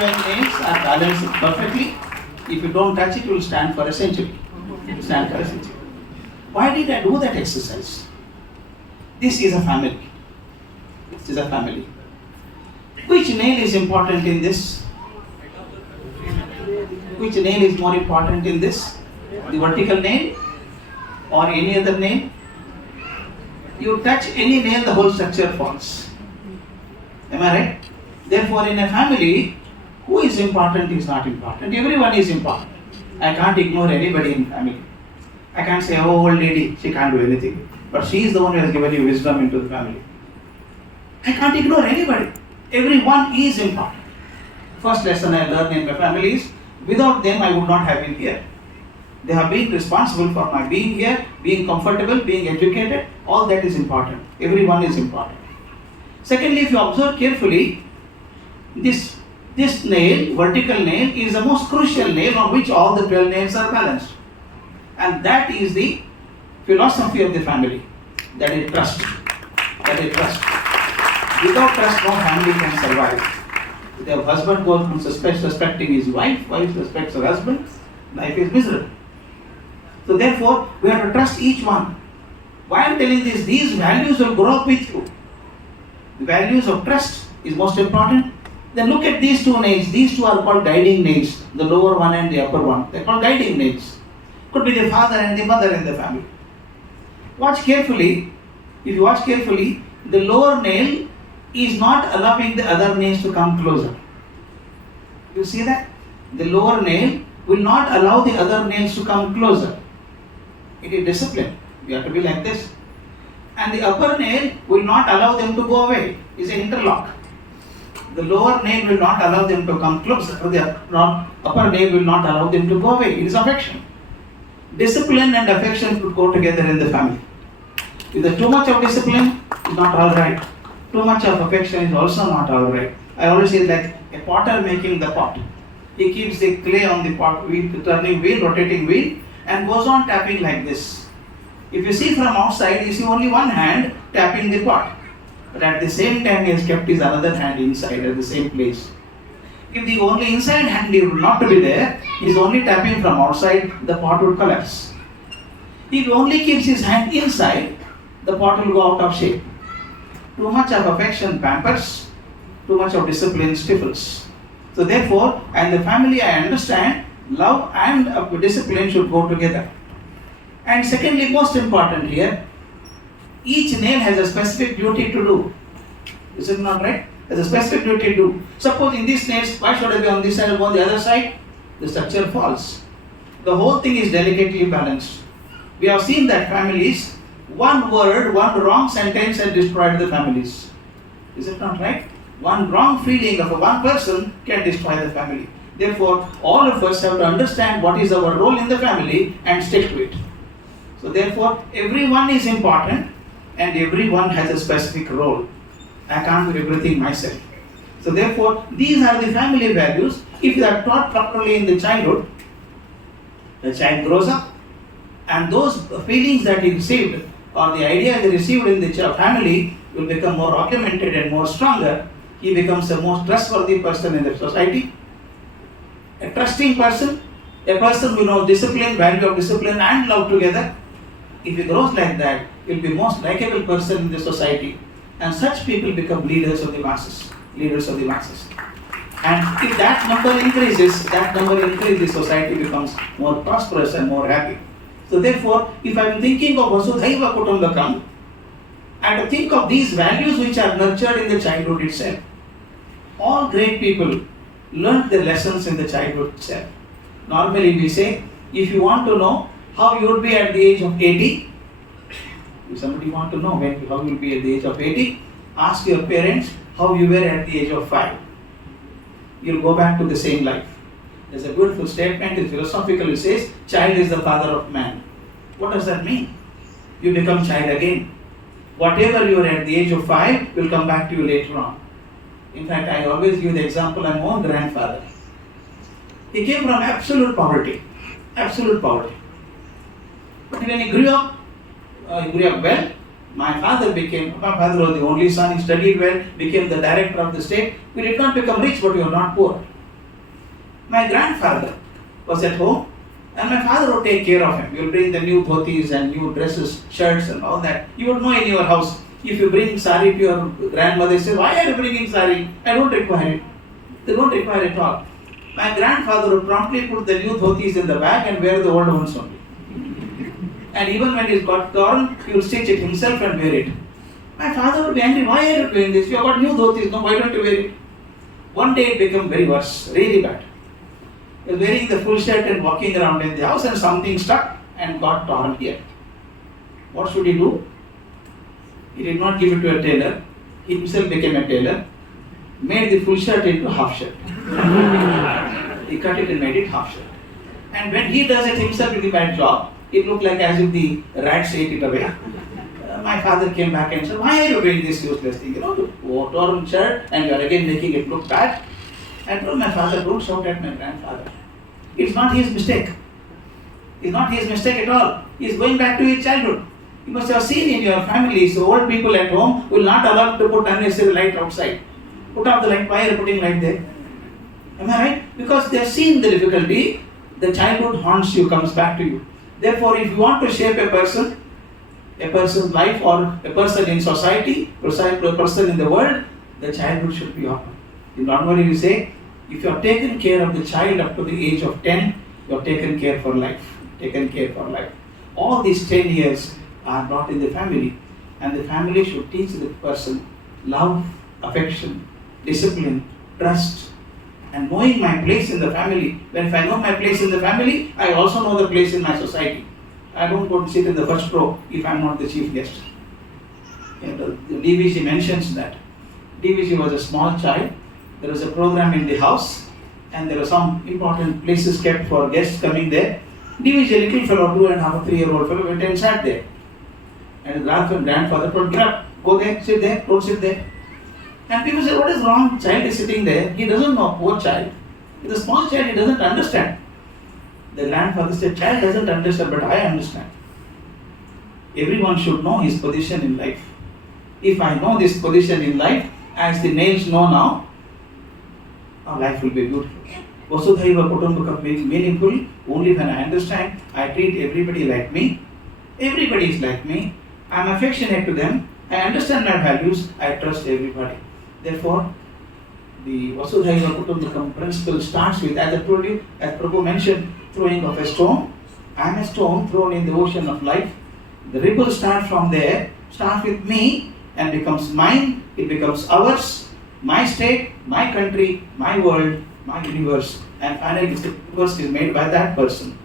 nails are balanced perfectly. If you don't touch it, it will stand for a century. It will stand for a century. Why did I do that exercise? This is a family. This is a family. Which nail is important in this? Which nail is more important in this? The vertical nail or any other nail? You touch any nail, the whole structure falls. Am I right? Therefore, in a family, who is important is not important. Everyone is important. I can't ignore anybody in family. I can't say, oh, old lady, she can't do anything. But she is the one who has given you wisdom into the family. I can't ignore anybody. Everyone is important. First lesson I learned in my family is, without them I would not have been here. They have been responsible for my being here, being comfortable, being educated. All that is important. Everyone is important. Secondly, if you observe carefully, this nail, vertical nail, is the most crucial nail on which all the 12 nails are balanced. And that is the philosophy of the family. That is trust. That is trust. Without trust, no family can survive. If the husband goes from suspecting his wife suspects her husband, life is miserable. So therefore, we have to trust each one. Why I am telling this? These values will grow up with you. The values of trust is most important. Then look at these two nails. These two are called guiding nails. The lower one and the upper one. They are called guiding nails. Could be the father and the mother in the family. Watch carefully. If you watch carefully, the lower nail is not allowing the other nails to come closer. You see that? The lower nail will not allow the other nails to come closer. It is discipline. You have to be like this. And the upper nail will not allow them to go away. It is an interlock. The lower nail will not allow them to come closer. The upper nail will not allow them to go away. It is affection. Discipline and affection should go together in the family. If there is too much of discipline, it is not alright. Too much of affection is also not alright. I always say like a potter making the pot. He keeps the clay on the pot, turning wheel, rotating wheel, and goes on tapping like this. If you see from outside, you see only one hand tapping the pot. But at the same time, he has kept his another hand inside at the same place. If the only inside hand will not be there, he is only tapping from outside, the pot would collapse. If he only keeps his hand inside, the pot will go out of shape. Too much of affection pampers, too much of discipline stifles. So therefore, and the family, I understand, love and discipline should go together. And secondly, most important here, each nail has a specific duty to do. Is it not right? Has a specific duty to do. Suppose in these nails, why should I be on this side or on the other side? The structure falls. The whole thing is delicately balanced. We have seen that families, one word, one wrong sentence has destroyed the families. Is it not right? One wrong feeling of one person can destroy the family. Therefore, all of us have to understand what is our role in the family and stick to it. So therefore, everyone is important and everyone has a specific role. I can't do everything myself. So therefore, these are the family values. If they are taught properly in the childhood, the child grows up and those feelings that he received or the idea he received in the family will become more augmented and more stronger. He becomes a most trustworthy person in the society. A trusting person, a person who knows discipline, value of discipline and love together. If he grows like that, he will be most likable person in the society. And such people become leaders of the masses. Leaders of the masses. And if that number increases, the society becomes more prosperous and more happy. So therefore, if I am thinking of Vasudhaiva Kutumbakam, I have to think of these values which are nurtured in the childhood itself. All great people learned their lessons in the childhood itself. Normally we say, if you want to know how you would be at the age of 80, if somebody want to know how you will be at the age of 80, ask your parents how you were at the age of 5. You will go back to the same life. There's a beautiful statement, it's philosophical, it says, child is the father of man. What does that mean? You become child again. Whatever you are at the age of 5 will come back to you later on. In fact, I always give the example of my own grandfather. He came from absolute poverty. Absolute poverty. But when he grew up well. My father was the only son, he studied well, became the director of the state. We did not become rich, but we were not poor. My grandfather was at home and my father would take care of him. He will bring the new dhotis and new dresses, shirts and all that. You would know in your house, if you bring sari to your grandmother, say, why are you bringing sari? I don't require it. They don't require it at all. My grandfather would promptly put the new dhotis in the bag and wear the old ones only. And even when it got torn, he would stitch it himself and wear it. My father would be angry, why are you doing this? You have got new dhotis, no, why don't you wear it? One day it became very worse, really bad. He was wearing the full shirt and walking around in the house and something stuck and got torn here. What should he do? He did not give it to a tailor. He himself became a tailor, made the full shirt into half shirt. He cut it and made it half shirt. And when he does it himself with the bad job, it looked like as if the rats ate it away. My father came back and said, why are you doing this useless thing? Torn shirt and you are again making it look bad. I told my father, don't shout at my grandfather. It's not his mistake. It's not his mistake at all. He's going back to his childhood. You must have seen in your family, so old people at home will not allow to put unnecessary light outside. Put off the light, why are you putting light there? Am I right? Because they have seen the difficulty, the childhood haunts you, comes back to you. Therefore, if you want to shape a person's life or a person in society, a person in the world, the childhood should be open. Normally we say, if you have taken care of the child up to the age of 10, you have taken care for life. Taken care for life. All these 10 years are brought in the family, and the family should teach the person love, affection, discipline, trust, and knowing my place in the family. When if I know my place in the family, I also know the place in my society. I don't go to sit in the first row if I am not the chief guest. The DVC mentions that. DVC was a small child. There was a program in the house and there were some important places kept for guests coming there. DVC, a little fellow, 2.5 or 3-year-old fellow, went and sat there. And his grandfather told, get up, go there, sit there, don't sit there. And people say, what is wrong? Child is sitting there. He doesn't know, poor child. He's a small child, he doesn't understand. The grandfather said, child doesn't understand, but I understand. Everyone should know his position in life. If I know this position in life, as the males know now, our life will be beautiful. Vasudhaiva Kutumbakam is meaningful only when I understand I treat everybody like me. Everybody is like me. I am affectionate to them. I understand my values. I trust everybody. Therefore, the Vasudhaiva Kutumbakam principle starts with, as I told you, as Prabhu mentioned, throwing of a stone. I am a stone thrown in the ocean of life. The ripple starts from there, starts with me and becomes mine. It becomes ours, my state, my country, my world, my universe. And finally, the universe is made by that person.